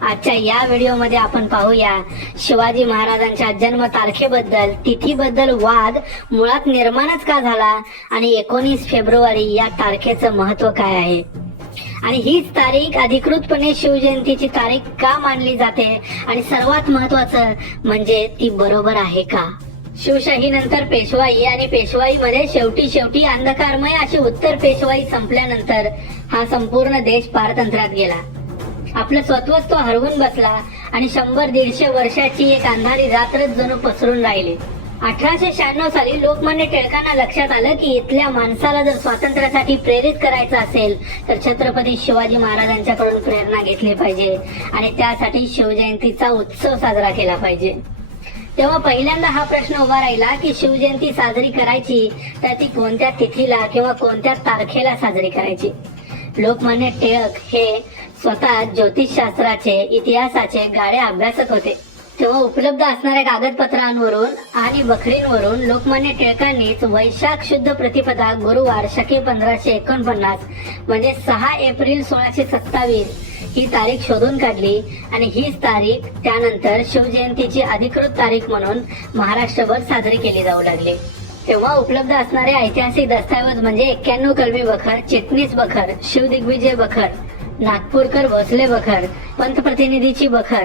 आजच्या या व्हिडिओमध्ये आपण पाहूया शिवाजी महाराजांच्या जन्म तारखेबद्दल, तिथीबद्दल वाद मुळात निर्माणच का झाला आणि 19 फेब्रुवारी या तारखेचं महत्व काय आहे आणि हीच तारीख अधिकृतपणे शिवजयंतीची तारीख का मानली जाते आणि सर्वात महत्वाचं म्हणजे ती बरोबर आहे का? शिवशाही नंतर पेशवाई आणि पेशवाईमध्ये शेवटी अंधकारमय अशी उत्तर पेशवाई संपल्यानंतर हा संपूर्ण देश पारतंत्र्यात गेला. आपलं स्वत्वच तो हरवून बसला आणि 100-150 वर्षाची एक अंधारी रात्रच जणू पसरून राहिली. 1896 साली लोकमान्य टिळकांना लक्षात आलं की इथल्या माणसाला जर स्वातंत्र्यासाठी प्रेरित करायचं असेल तर छत्रपती शिवाजी महाराजांच्याकडून प्रेरणा घेतली पाहिजे आणि त्यासाठी शिवजयंतीचा उत्सव साजरा केला पाहिजे. तेव्हा पहिल्यांदा हा प्रश्न उभा राहिला की शिवजयंती साजरी करायची तर ती कोणत्या तिथीला किंवा कोणत्या तारखेला साजरी करायची. लोकमान्य टिळक हे स्वतः ज्योतिषशास्त्राचे, इतिहासाचे गाढे अभ्यासक होते. तेव्हा उपलब्ध असणाऱ्या कागदपत्रांवरून आणि बखरींवरून लोकमान्य टिळकांनीच वैशाख शुद्ध प्रतिपदा गुरुवार शके 1549 म्हणजे 6 एप्रिल 1627 ही तारीख शोधून काढली आणि हीच तारीख त्यानंतर शिवजयंतीची अधिकृत तारीख म्हणून महाराष्ट्रभर साजरी केली जाऊ लागली. तेव्हा उपलब्ध असणारे ऐतिहासिक दस्तऐवज म्हणजे 91 कलमी बखर, चिटणीस बखर, शिवदिग्विजय बखर, नागपूरकर भोसले बखर, पंतप्रतिनिधीची बखर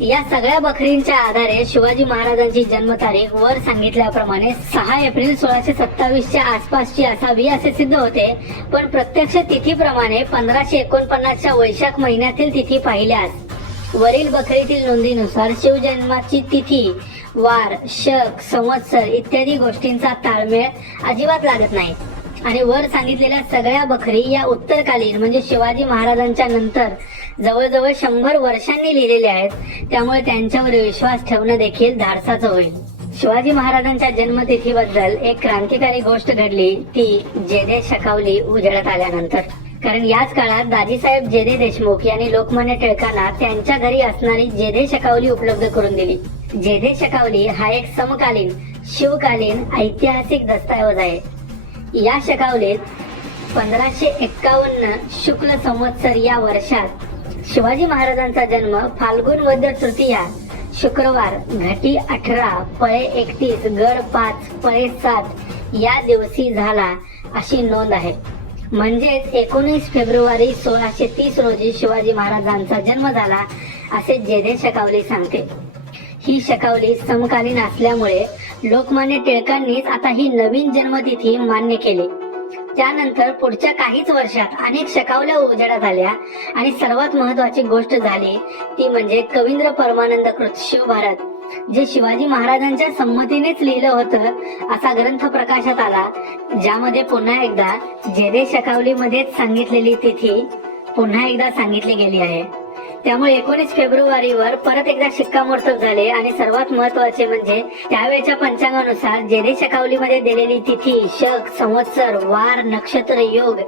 या सगळ्या बखरींच्या आधारे शिवाजी महाराजांची जन्मतारीख वर सांगितल्याप्रमाणे 6 एप्रिल 1627च्या आसपासची असावी असे सिद्ध होते. पण प्रत्यक्ष तिथीप्रमाणे 1549च्या वैशाख महिन्यातील तिथी पाहिल्यास वरील बखरीतील नोंदीनुसार शिवजन्माची तिथी, वार, शक, संवत्सर इत्यादी गोष्टींचा ताळमेळ अजिबात लागत नाही आणि वर सांगितलेल्या सगळ्या बखरी या उत्तरकालीन म्हणजे शिवाजी महाराजांच्या नंतर जवळजवळ 100 वर्षांनी लिहिलेल्या आहेत. त्यामुळे त्यांच्यावर विश्वास ठेवणं देखील धाडसाचं होईल. शिवाजी महाराजांच्या जन्मतिथीबद्दल एक क्रांतिकारी गोष्ट घडली, ती जेधे शकावली उजेडात आल्यानंतर. कारण याच काळात दाजीसाहेब जेधे देशमुख यांनी लोकमान्य टिळकांना त्यांच्या घरी असणारी जेधे शकावली उपलब्ध करून दिली. जेधे शकावली हा एक समकालीन शिवकालीन ऐतिहासिक दस्तऐवज आहे. या शकावलीत 1551 शुक्ल संवत्सर या वर्षात शिवाजी महाराजांचा जन्म फाल्गुन वद्य तृतीया शुक्रवार घटी 18 पळे 31 गड 5 पळे 7 या दिवशी झाला अशी नोंद आहे. म्हणजेच 19 फेब्रुवारी 1630 रोजी शिवाजी महाराजांचा जन्म झाला असे जेधे शकावली सांगते. ही शकावली समकालीन असल्यामुळे लोकमान्य टिळकांनीच आता ही नवीन जन्मतिथी मान्य केली. त्यानंतर पुढच्या काहीच वर्षात अनेक शकावल्या उजेडात आल्या आणि सर्वात महत्वाची गोष्ट झाली ती म्हणजे कवींद्र परमानंद कृत शिवभारत, जे शिवाजी महाराजांच्या संमतीनेच लिहिलं होतं असा ग्रंथ प्रकाशात आला, ज्यामध्ये पुन्हा एकदा जेधे शकावली मध्येच सांगितलेली तिथी पुन्हा एकदा सांगितली गेली आहे. त्यामुळे 19 फेब्रुवारीवर परत एकदा शिक्कामोर्तब झाले आणि सर्वात महत्वाचे म्हणजे त्यावेळच्या पंचांगानुसार जेधे शकावलीमध्ये दिलेली तिथी, शक, संवत्सर, वार, नक्षत्र, योग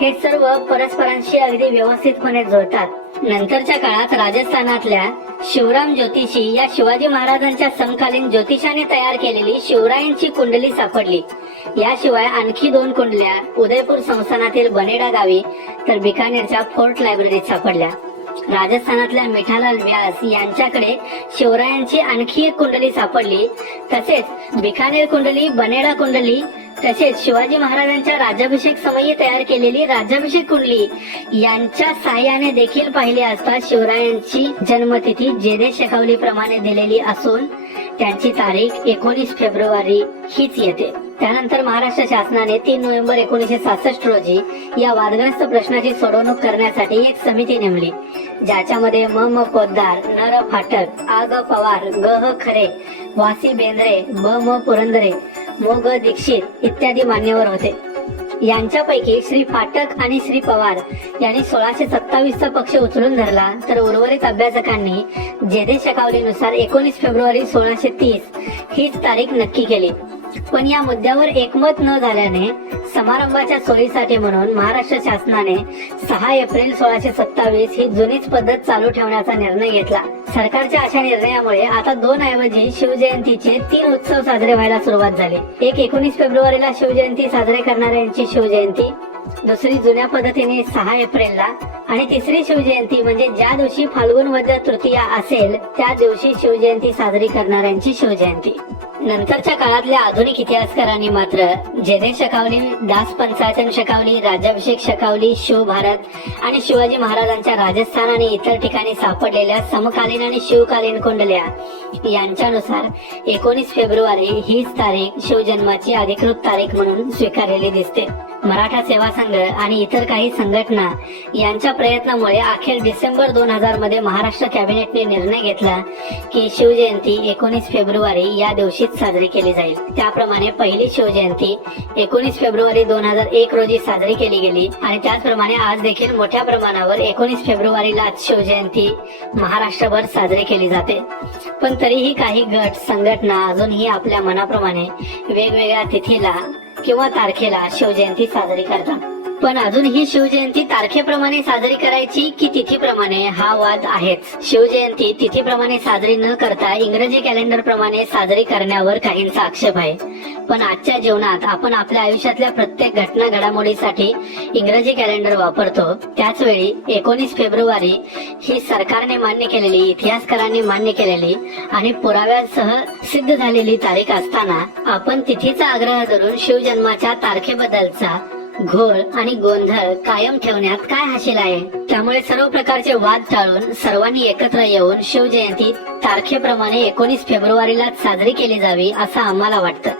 हे सर्व परस्परांशी अगदी व्यवस्थितपणे जुळतात. नंतरच्या काळात राजस्थानातल्या शिवराम ज्योतिषी या शिवाजी महाराजांच्या समकालीन ज्योतिषाने तयार केलेली शिवरायांची कुंडली सापडली. याशिवाय आणखी 2 कुंडल्या उदयपूर संस्थानातील बनेडा गावी तर बिकानेरच्या फोर्ट लायब्ररीत सापडल्या. राजस्थानातल्या मिठालाल व्यास यांच्याकडे शिवरायांची आणखी एक कुंडली सापडली. तसेच बिकानेर कुंडली, बनेडा कुंडली तसेच शिवाजी महाराजांच्या राज्याभिषेक समयी तयार केलेली राज्याभिषेक कुंडली यांच्या साह्याने देखील पाहिली असता शिवरायांची जन्मतिथी जेधे शकावली प्रमाणे दिलेली असून त्यांची तारीख 19 फेब्रुवारी हीच येते. त्यानंतर महाराष्ट्र शासनाने 3 नोव्हेंबर 1966 रोजी या वादग्रस्त प्रश्नाची सोडवणूक करण्यासाठी एक समिती नेमली, ज्याच्यामध्ये म पोद्दार, न र फाटक, आ ग पवार, ग ह खरे, वासी बेंद्रे, ब म पुरंदरे, मो ग दीक्षित इत्यादी मान्यवर होते. यांच्यापैकी श्री फाटक आणि श्री पवार यांनी 1627चा पक्ष उचलून धरला तर उर्वरित अभ्यासकांनी जेधे शकावलीनुसार 19 फेब्रुवारी 1630 हीच तारीख नक्की केली. पण या मुद्द्यावर एकमत न झाल्याने समारंभाच्या सोयीसाठी म्हणून महाराष्ट्र शासनाने 6 एप्रिल 1627 ही जुनीच पद्धत चालू ठेवण्याचा निर्णय घेतला. सरकारच्या अशा निर्णयामुळे आता 2 ऐवजी शिवजयंतीचे 3 उत्सव साजरे व्हायला सुरुवात झाली. एक 19 फेब्रुवारीला शिवजयंती साजरे करणाऱ्यांची शिवजयंती दुसरी जुन्या पद्धतीने 6 एप्रिलला आणि तिसरी शिवजयंती म्हणजे ज्या दिवशी फाल्गुन वद्य तृतीया असेल त्या दिवशी शिवजयंती साजरी करणाऱ्यांची शिवजयंती. नंतरच्या काळातल्या आधुनिक इतिहासकारांनी मात्र जयदेव शकावली, दास पंचायतन शकावली, राज्याभिषेक शकावली, शिव भारत आणि शिवाजी महाराजांच्या राजस्थान आणि इतर ठिकाणी सापडलेल्या समकालीन आणि शिवकालीन कुंडल्या यांच्यानुसार 19 फेब्रुवारी हीच तारीख शिवजन्माची अधिकृत तारीख म्हणून स्वीकारलेली दिसते. मराठा सेवा संघ आणि इतर काही संघटना यांच्या प्रयत्नामुळे अखेर डिसेंबर 2000 मध्ये महाराष्ट्र कॅबिनेटने निर्णय घेतला की शिवजयंती 19 फेब्रुवारी या दिवशीच साजरी केली जाईल. त्याप्रमाणे पहिली शिवजयंती 19 फेब्रुवारी 2001 रोजी साजरी केली गेली आणि त्याचप्रमाणे आज देखील मोठ्या प्रमाणावर 19 फेब्रुवारीलाच शिवजयंती महाराष्ट्रभर साजरी केली जाते. पण तरीही काही गट संघटना अजूनही आपल्या मनाप्रमाणे वेगवेगळ्या तिथीला किंवा तारखेला शिवजयंती साजरी करतात. पण अजून ही शिवजयंती तारखेप्रमाणे साजरी करायची की तिथीप्रमाणे हा वाद आहेच. शिवजयंती तिथीप्रमाणे साजरी न करता इंग्रजी कॅलेंडर प्रमाणे साजरी करण्यावर काहींचा आक्षेप आहे. पण आजच्या जीवनात आपण आपल्या आयुष्यातल्या प्रत्येक घटना घडामोडीसाठी इंग्रजी कॅलेंडर वापरतो. त्याच वेळी 19 फेब्रुवारी ही सरकारने मान्य केलेली, इतिहासकारांनी मान्य केलेली आणि पुराव्यासह सिद्ध झालेली तारीख असताना आपण तिथीचा आग्रह धरून शिवजन्माच्या तारखेबद्दलचा घोळ आणि गोंधळ कायम ठेवण्यात काय हाशील आहे. त्यामुळे सर्व प्रकारचे वाद टाळून सर्वांनी एकत्र येऊन शिवजयंती तारखेप्रमाणे 19 फेब्रुवारीला साजरी केली जावी असं आम्हाला वाटतं.